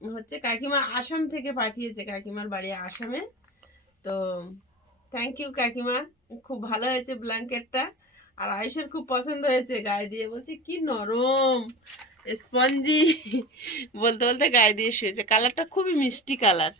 হচ্ছে কাকিমা আসাম থেকে পাঠিয়েছে, কাকিমার বাড়ি আসামে। তো থ্যাংক ইউ কাকিমা, খুব ভালো হয়েছে ব্ল্যাঙ্কেটটা। আর আয়ুষের খুব পছন্দ হয়েছে, গায়ে দিয়ে বলছে কি নরম স্পঞ্জি বলতে বলতে গায়ে দিয়ে শুয়েছে। কালারটা খুবই মিষ্টি কালার।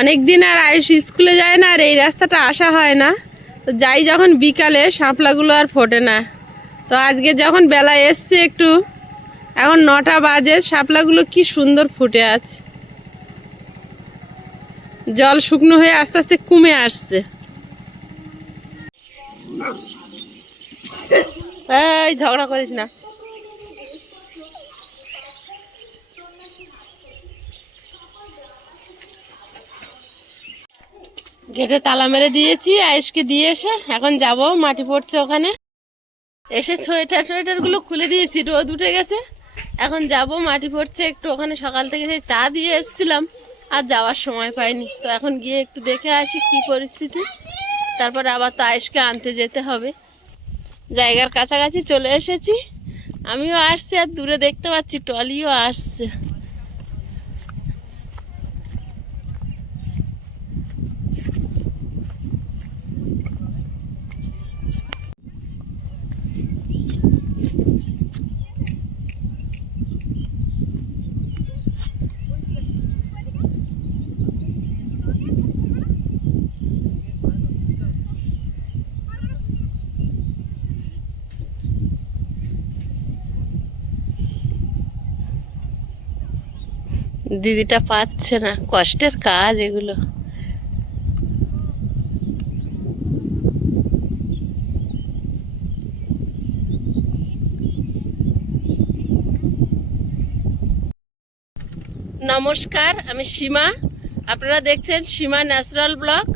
অনেকদিন আর আয়ুষ স্কুলে যায় না, আর এই রাস্তাটা আসা হয় না। তো যাই যখন বিকালে, শাপলাগুলো আর ফোটে না। তো আজকে যখন বেলা এসছে একটু, এখন 9টা বাজে, শাপলাগুলো কি সুন্দর ফুটে আছে। জল শুকনো হয়ে আস্তে আস্তে কমে আসছে। এই ঝগড়া করিস না। গেটে তালা মেরে দিয়েছি, আয়ুষকে দিয়ে এসে এখন যাব, মাটি পড়ছে ওখানে। এসে সোয়েটার গুলো খুলে দিয়েছি, রোদ উঠে গেছে। এখন যাব, মাটি পড়ছে একটু ওখানে। সকাল থেকে সেই চা দিয়ে এসেছিলাম, আর যাওয়ার সময় পাইনি। তো এখন গিয়ে একটু দেখে আসি কি পরিস্থিতি, তারপরে আবার তো আয়ুষকে আনতে যেতে হবে। জায়গার কাছাকাছি চলে এসেছি, আমিও আসছি, আর দূরে দেখতে পাচ্ছি ট্রলিও আসছে। দিদিটা পাচ্ছে না, কষ্টের কাজ এগুলো। নমস্কার, আমি সীমা, আপনারা দেখছেন সীমা ন্যাচারাল ব্লগ।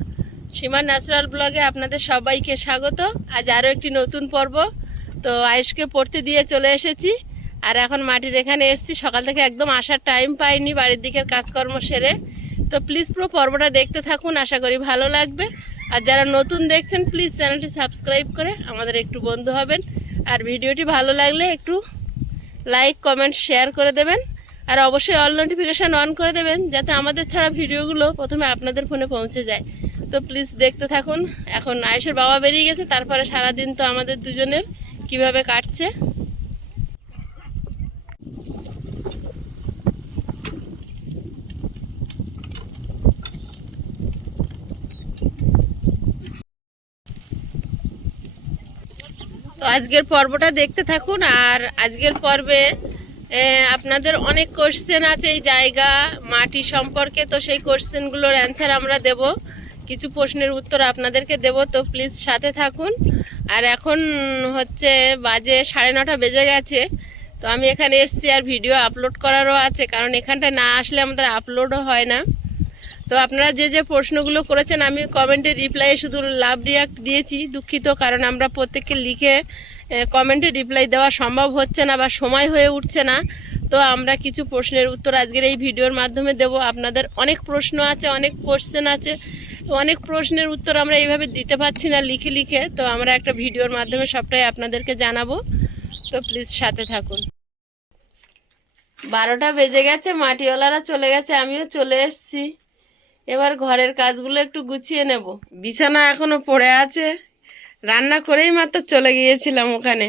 সীমা ন্যাচারাল ব্লগে আপনাদের সবাইকে স্বাগত। আজ আরও একটি নতুন পর্ব। তো আয়ুষকে পড়তে দিয়ে চলে এসেছি, আর এখন মাটির এখানে এসেছি। সকাল থেকে একদম আসার টাইম পাইনি, বাড়ির দিকের কাজকর্ম সেরে। তো প্লিজ পুরো পর্বটা দেখতে থাকুন, আশা করি ভালো লাগবে। আর যারা নতুন দেখছেন প্লিজ চ্যানেলটি সাবস্ক্রাইব করে আমাদের একটু বন্ধু হবেন। আর ভিডিওটি ভালো লাগলে একটু লাইক কমেন্ট শেয়ার করে দেবেন। আর অবশ্যই অল নোটিফিকেশান অন করে দেবেন, যাতে আমাদের ছাড়া ভিডিওগুলো প্রথমে আপনাদের ফোনে পৌঁছে যায়। তো প্লিজ দেখতে থাকুন। এখন আয়ুষের বাবা বেরিয়ে গেছে, তারপরে সারাদিন তো আমাদের দুজনের কিভাবে কাটছে। তো আজকের পর্বটা দেখতে থাকুন। আর আজকের পর্বে আপনাদের অনেক কোশ্চেন আছে এই জায়গা মাটি সম্পর্কে। তো সেই কোশ্চেনগুলোর অ্যান্সার আমরা দেব, কিছু প্রশ্নের উত্তর আপনাদেরকে দেব। তো প্লিজ সাথে থাকুন। আর এখন হচ্ছে বাজে 9:30 বেজে গেছে। তো আমি এখানে এসেছি, আর ভিডিও আপলোড করারও আছে, কারণ এখানটায় না আসলে আমাদের আপলোডও হয় না। তো আপনারা যে যে প্রশ্নগুলো করেছেন, আমি কমেন্টে রিপ্লাই শুধু লাভ রিয়াক্ট দিয়েছি। দুঃখিত, কারণ আমরা প্রত্যেককে লিখে কমেন্টে রিপ্লাই দেওয়া সম্ভব হচ্ছে না বা সময় হয়ে উঠছে না। তো আমরা কিছু প্রশ্নের উত্তর আজকের এই ভিডিওর মাধ্যমে দেব। আপনাদের অনেক প্রশ্ন আছে, অনেক কোশ্চেন আছে, অনেক প্রশ্নের উত্তর আমরা এইভাবে দিতে পারছি না লিখে লিখে। তো আমরা একটা ভিডিওর মাধ্যমে সবটাই আপনাদেরকে জানাবো। তো প্লিজ সাথে থাকুন। 12টা বেজে গেছে, মাটিওয়ালারা চলে গেছে, আমিও চলে এসেছি। এবার ঘরের কাজগুলো একটু গুছিয়ে নেব। বিছানা এখনো পড়ে আছে, রান্না করেই মাত্র চলে গিয়েছিলাম ওখানে।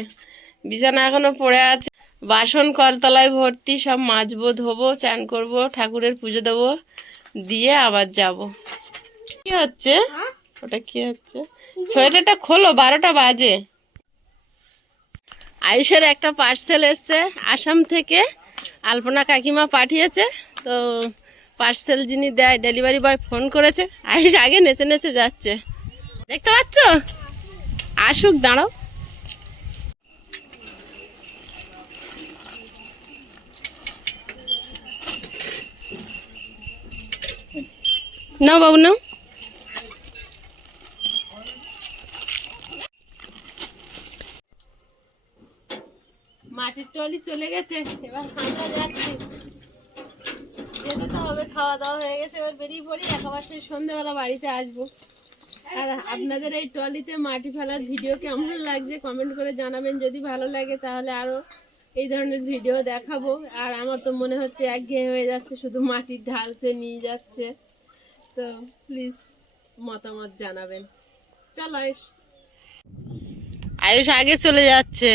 বিছানা এখনো পড়ে আছে, বাসন কলতলায় ভর্তি, সব মাজবো, ধোবো, চান করব, ঠাকুরের পুজো দেবো, দিয়ে আবার যাব। কি হচ্ছে ওটা? কি হচ্ছে? সোয়েটারটা খোলো, 12টা বাজে। আয়ুষের একটা পার্সেল এসছে আসাম থেকে, আলপনা কাকিমা পাঠিয়েছে। তো পার্সেল যিনি দেয়, ডেলিভারি বয় ফোন করেছে। আয়ুষ আগে নেচে নেচে যাচ্ছে, দেখতে পাচ্ছ? আসুক, দাঁড়াও। নাও বাবু, নাও। মাটির ট্রলি চলে গেছে, এবার আমরা যাচ্ছি। যেতে তো হবে, খাওয়া দাওয়া হয়ে গেছে, এবার বেরিয়ে পড়ি, একেবারে সেই সন্ধ্যেবেলা বাড়িতে আসবো। আর আপনাদের এই ট্রলিতে মাটি ফেলার ভিডিও কেমন লাগছে কমেন্ট করে জানাবেন। যদি ভালো লাগে তাহলে আরো এই ধরনের ভিডিও দেখাবো। আর আমার তো মনে হচ্ছে একঘেয়ে হয়ে যাচ্ছে, শুধু মাটি ঢালছে নিয়ে যাচ্ছে। তো প্লিজ মতামত জানাবেন। চলো আয়ুষ, আয়ুষ আগে চলে যাচ্ছে।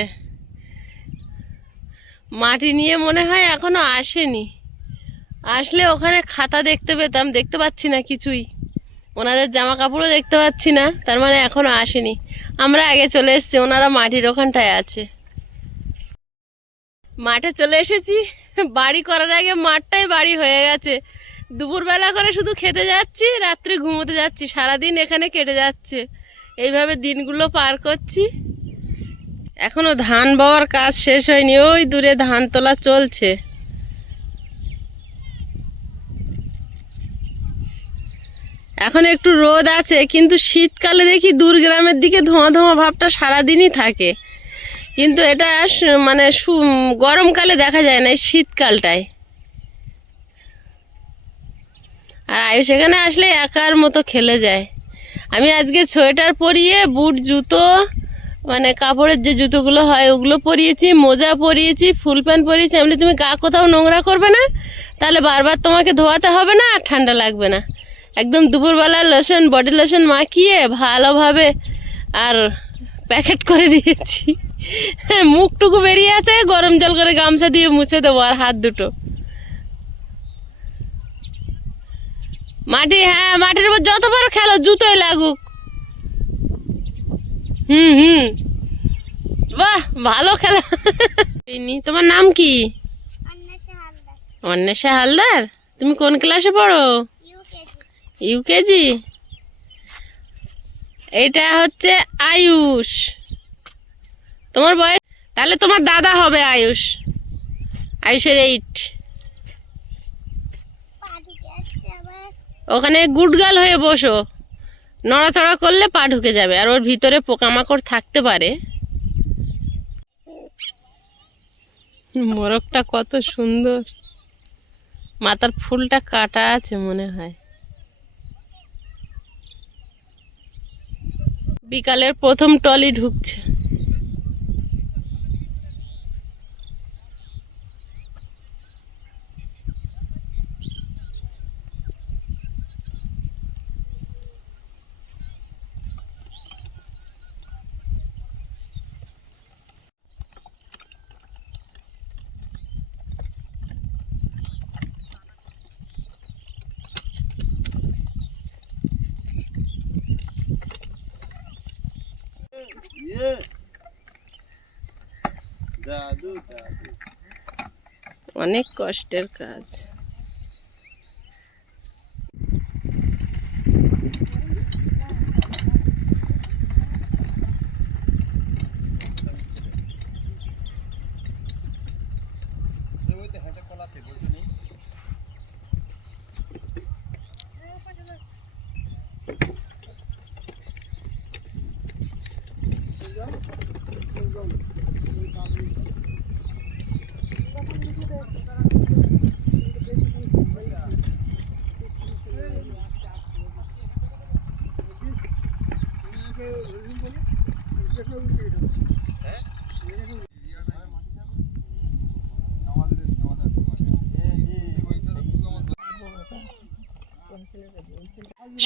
মাটি নিয়ে মনে হয় এখনো আসেনি। আসলে ওখানে খাতা দেখতে পেতাম, দেখতে পাচ্ছি না কিছুই। ওনাদের জামা কাপড়ও দেখতে পাচ্ছি না, তার মানে এখনো আসেনি। আমরা আগে চলে এসেছি, ওনারা মাটির ওখানটায় আছে। মাঠে চলে এসেছি, বাড়ি করার আগে মাঠটাই বাড়ি হয়ে গেছে। দুপুরবেলা করে শুধু খেতে যাচ্ছি, রাত্রে ঘুমোতে যাচ্ছি, সারাদিন এখানে কেটে যাচ্ছে। এইভাবে দিনগুলো পার করছি। এখনো ধান বওয়ার কাজ শেষ হয়নি, ওই দূরে ধান তোলা চলছে। এখন একটু রোদ আছে, কিন্তু শীতকালে দেখি দূর গ্রামের দিকে ধোঁয়া ধোঁয়া ভাবটা সারাদিনই থাকে। কিন্তু এটা মানে গরমকালে দেখা যায় না, এই শীতকালটায়। আর আয়ুষ এখানে আসলে একার মতো খেলে যায়। আমি আজকে সোয়েটার পরিয়ে, বুট জুতো, মানে কাপড়ের যে জুতোগুলো হয় ওগুলো পরিয়েছি, মোজা পরিয়েছি, ফুল প্যান্ট পরিয়েছি। আমি তুমি গা কোথাও নোংরা করবে না, তাহলে বারবার তোমাকে ধোয়াতে হবে না আর ঠান্ডা লাগবে না। একদম দুপুরবেলা লোশন, বডি লোশন মাখিয়ে ভালোভাবে আর প্যাকেট করে দিয়েছি। মুখটুকু বেরিয়ে আছে, গরম জল করে গামছা দিয়ে মুছে দেবো, আর হাত দুটো। মাটি, হ্যাঁ মাটির উপর যতবার খেলো জুতোই লাগুক। হুম, বাহ ভালো খেলা। তোমার নাম কি? অন্বেষা হালদার। তুমি কোন ক্লাসে পড়ো? ইউকেজি। এটা হচ্ছে আয়ুষ। তোমার বয়স, তাহলে তোমার দাদা হবে আয়ুষ। আয়ুষের 8। ওখানে গুডগাল হয়ে বসো, নড়াচড়া করলে পা ঢুকে যাবে, আর ওর ভিতরে পোকামাকড় থাকতে পারে। মোরগটা কত সুন্দর, মাথার ফুলটা কাটা আছে মনে হয়। বিকালের প্রথম টলি ঢুকছে। অনেক কষ্টের কাজ।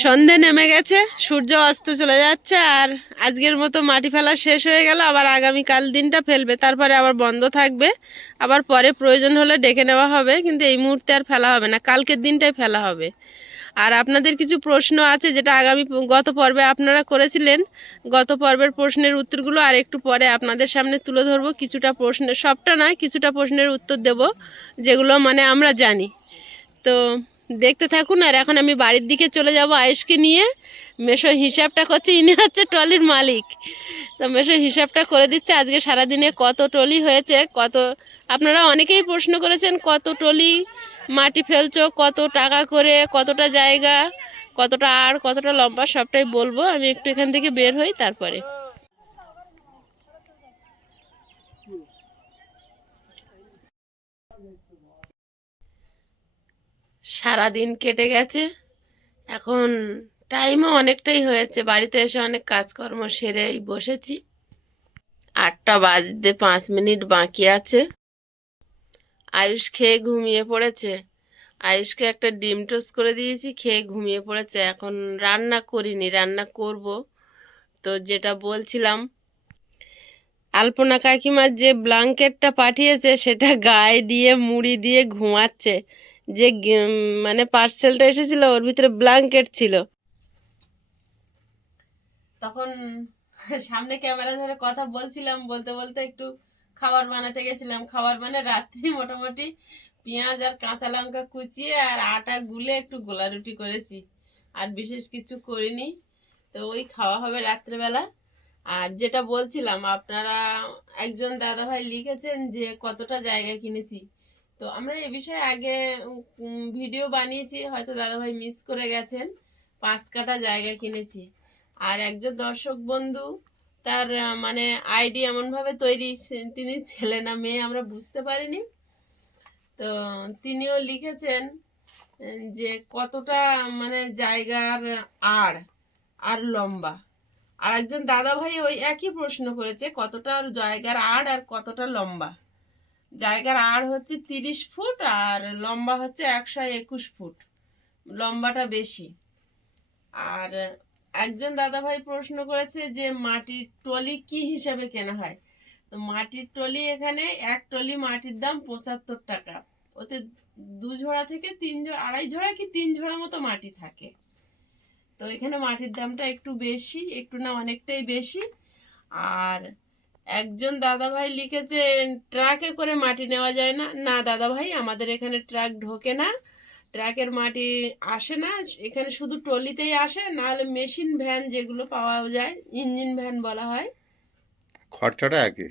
সন্ধে নেমে গেছে, সূর্য অস্ত চলে যাচ্ছে। আর আজকের মতো মাটি ফেলা শেষ হয়ে গেল। আবার আগামীকাল দিনটা ফেলবে, তারপরে আবার বন্ধ থাকবে। আবার পরে প্রয়োজন হলে ডেকে নেওয়া হবে, কিন্তু এই মুহূর্তে আর ফেলা হবে না, কালকের দিনটাই ফেলা হবে। আর আপনাদের কিছু প্রশ্ন আছে যেটা গত পর্বে আপনারা করেছিলেন। গত পর্বের প্রশ্নের উত্তরগুলো আর একটু পরে আপনাদের সামনে তুলে ধরবো। কিছুটা প্রশ্নের, সবটা নয়, কিছুটা প্রশ্নের উত্তর দেব যেগুলো মানে আমরা জানি। তো দেখতে থাকুন। আর এখন আমি বাড়ির দিকে চলে যাব আয়েশকে নিয়ে। মেশো হিসাবটা করছে, ইনি হচ্ছে ট্রলির মালিক। তো মেশো হিসাবটা করে দিচ্ছে আজকে সারাদিনে কত ট্রলি হয়েছে। আপনারা অনেকেই প্রশ্ন করেছেন কত ট্রলি মাটি ফেলছো, কত টাকা করে, কতটা জায়গা, কতটা আর কতটা লম্বা, সবটাই বলবো। আমি একটু এখান থেকে বের হই তারপরে। সারাদিন কেটে গেছে, এখন টাইমও অনেকটাই হয়েছে, বাড়িতে এসে অনেক কাজকর্ম সেরে এই বসেছি। 8টা বাজতে 5 মিনিট বাকি আছে। আয়ুষ খেয়ে ঘুমিয়ে পড়েছে। আয়ুষকে একটা ডিম টোস্ট করে দিয়েছি, খেয়ে ঘুমিয়ে পড়েছে। এখন রান্না করিনি, রান্না করব। তো যেটা বলছিলাম, আলপনা কাকিমার যে ব্ল্যাঙ্কেটটা পাঠিয়েছে সেটা গায়ে দিয়ে মুড়ি দিয়ে ঘুমাচ্ছে। যে মানে পার্সেলটা এসেছিল ওর ভিতরে ব্ল্যাঙ্কেট ছিল। তখন সামনে ক্যামেরা ধরে কথা বলছিলাম, বলতে বলতে একটু খাবার বানাতে গেছিলাম। খাবার মানে রাত্রি মোটামুটি পেঁয়াজ আর কাঁচা লঙ্কা কুচিয়ে আর আটা গুলে একটু গোলা রুটি করেছি, আর বিশেষ কিছু করিনি। তো ওই খাওয়া হবে রাত্রেবেলা। আর যেটা বলছিলাম, আপনারা একজন দাদাভাই লিখেছেন যে কতটা জায়গা কিনেছি। তো আমরা এ বিষয়ে আগে ভিডিও বানিয়েছি, হয়তো দাদাভাই মিস করে গেছেন। 5 কাঠা জায়গা কিনেছি। আর একজন দর্শক বন্ধু, তার মানে আইডি এমনভাবে তৈরি, তিনি ছেলে না মেয়ে আমরা বুঝতে পারিনি। তো তিনিও লিখেছেন যে কতটা মানে জায়গার আড় আর লম্বা। আর একজন দাদা ভাই ওই একই প্রশ্ন করেছে, কতটা জায়গার আড় আর কতটা লম্বা। জায়গার আড় হচ্ছে 30 ফুট আর লম্বা হচ্ছে 121 ফুট, লম্বাটা বেশি। আর একজন দাদা ভাই প্রশ্ন করেছে যে মাটির টলি কি হিসাবে কেনা হয়। তো মাটির টলি এখানে এক টলি মাটির দাম 75 টাকা। ওতে 2 ঝোড়া থেকে 3 ঝোড়া, 2.5 ঝোড়া কি 3 ঝোড়া মতো মাটি থাকে। তো এখানে মাটির দামটা একটু বেশি, একটু না অনেকটাই বেশি। আর একজন দাদা ভাই লিখেছেন ট্রাকে করে মাটি নেওয়া যায় না। না দাদা ভাই, আমাদের এখানে ট্রাক ঢোকে না, ট্রাকের মাটি আসে না, এখানে শুধু ট্রলিতেই আসে, নাহলে মেশিন ভ্যান যেগুলো পাওয়া যায়, ইঞ্জিন ভ্যান বলা হয়। খরচাটা একই,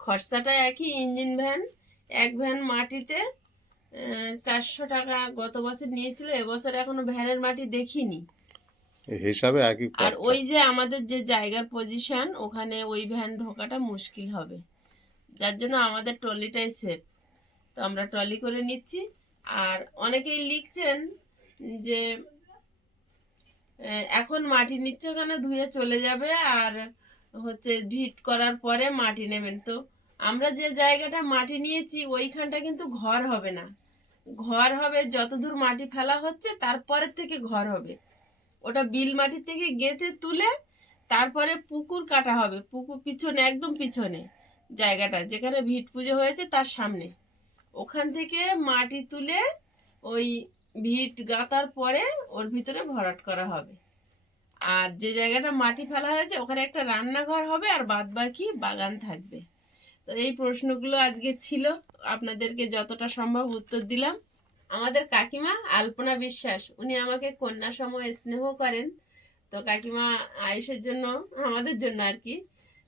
খরচাটা একই। ইঞ্জিন ভ্যান, এক ভ্যান মাটিতে 400 টাকা গত বছর নিয়েছিল, এবছর এখনো ভ্যানের মাটি দেখিনি। হিসাবে একই আর খরচা। ওই যে আমাদের যে জায়গার পজিশন, ওখানে ওই ভ্যান ঢোকাটা মুশকিল হবে, যার জন্য আমাদের ট্রলিটাই সেফ। তো আমরা ট্রলি করে নিচ্ছি। আর অনেকেই লিখছেন যে এখন মাটি নিচ্ছে ওখানে ধুয়ে চলে যাবে, আর হচ্ছে ভিট করার পরে মাটি নেবেন। তো আমরা যে জায়গাটা মাটি নিয়েছি ওইখানটা কিন্তু ঘর হবে না। ঘর হবে যতদূর মাটি ফেলা হচ্ছে তারপরের থেকে ঘর হবে। ওটা বিল মাটি থেকে গেঁথে তুলে তারপরে পুকুর কাটা হবে। পুকুর পিছনে, একদম পিছনে জায়গাটা যেখানে ভিট পুজো হয়েছে তার সামনে, ওখান থেকে মাটি তুলে ওই ভিট গাঁথার পরে ওর ভিতরে ভরাট করা হবে। আর যে জায়গাটা মাটি ফেলা হয়েছে ওখানে একটা রান্নাঘর হবে, আর বাদ বাকি বাগান থাকবে। তো এই প্রশ্নগুলো আজকে ছিল, আপনাদেরকে যতটা সম্ভব উত্তর দিলাম। আমাদের কাকিমা আলপনা বিশ্বাস, উনি আমাকে কন্যা সম স্নেহ করেন। তো কাকিমা আয়ুষের জন্য, আমাদের জন্য আর কি,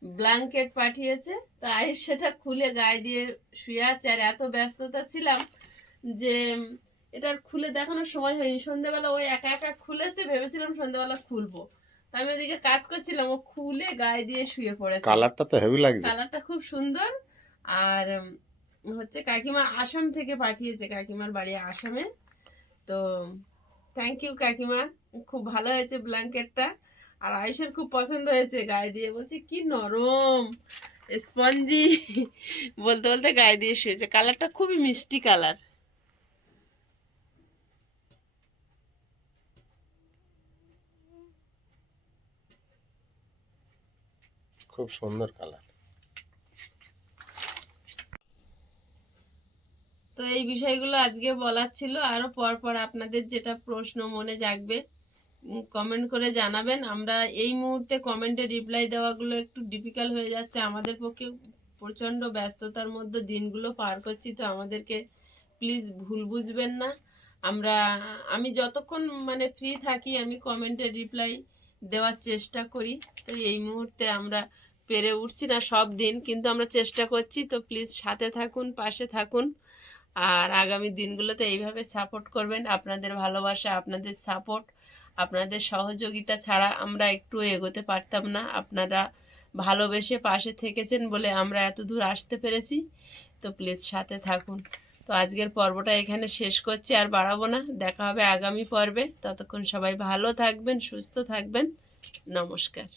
ব্ল্যাঙ্কেট পাঠিয়েছে। তো আয়ুষ সেটা খুলে গায়ে দিয়ে শুয়ে আছে। আর এত ব্যস্ততা ছিলাম যে এটা খুলে দেখানোর সময় হয়নি। সন্ধ্যেবেলা ওই একা একা খুলেছে, ভেবেছিলাম সন্ধ্যেবেলা খুলবো। তো আমি ওদিকে কাজ করছিলাম, ও খুলে গায়ে দিয়ে শুয়ে পড়েছে। কালারটা তো হেভি লাগছে, কালারটা খুব সুন্দর। আর হচ্ছে কাকিমা আসাম থেকে পাঠিয়েছে, কাকিমার বাড়ি আসামে। তো থ্যাংক ইউ কাকিমা, খুব ভালো হয়েছে ব্ল্যাঙ্কেটটা। আর আয়ুষের খুব পছন্দ হয়েছে, গায়ে দিয়ে বলছে কি নরম স্পঞ্জি, বলতে বলতে গায়ে দিয়ে শুয়েছে। কালারটা খুবই মিষ্টি কালার। খুব সুন্দর কালার। তো এই বিষয়গুলো আজকে বলার ছিল। আরো পর আপনাদের যেটা প্রশ্ন মনে জাগবে কমেন্ট করে জানাবেন। আমরা এই মুহূর্তে কমেন্টে রিপ্লাই দেওয়াগুলো একটু ডিফিকাল্ট হয়ে যাচ্ছে আমাদের পক্ষে, প্রচণ্ড ব্যস্ততার মধ্যে দিনগুলো পার করছি। তো আমাদেরকে প্লিজ ভুল বুঝবেন না। আমি যতক্ষণ মানে ফ্রি থাকি আমি কমেন্টে রিপ্লাই দেওয়ার চেষ্টা করি। তো এই মুহূর্তে আমরা পেরে উঠছি না সব দিন, কিন্তু আমরা চেষ্টা করছি। তো প্লিজ সাথে থাকুন, পাশে থাকুন। আর আগামী দিনগুলোতে এইভাবে সাপোর্ট করবেন। আপনাদের ভালোবাসা, আপনাদের সাপোর্ট, আপনাদের সহযোগিতা ছাড়া আমরা একটু এগোতে পারতাম না। আপনারা ভালোবেসে পাশে থেকেছেন বলে আমরা এত দূর আসতে পেরেছি। তো প্লিজ সাথে থাকুন। তো আজকের পর্বটা এখানে শেষ করছি, আর বাড়াবো না। দেখা হবে আগামী পর্বে। ততক্ষণ সবাই ভালো থাকবেন, সুস্থ থাকবেন। নমস্কার।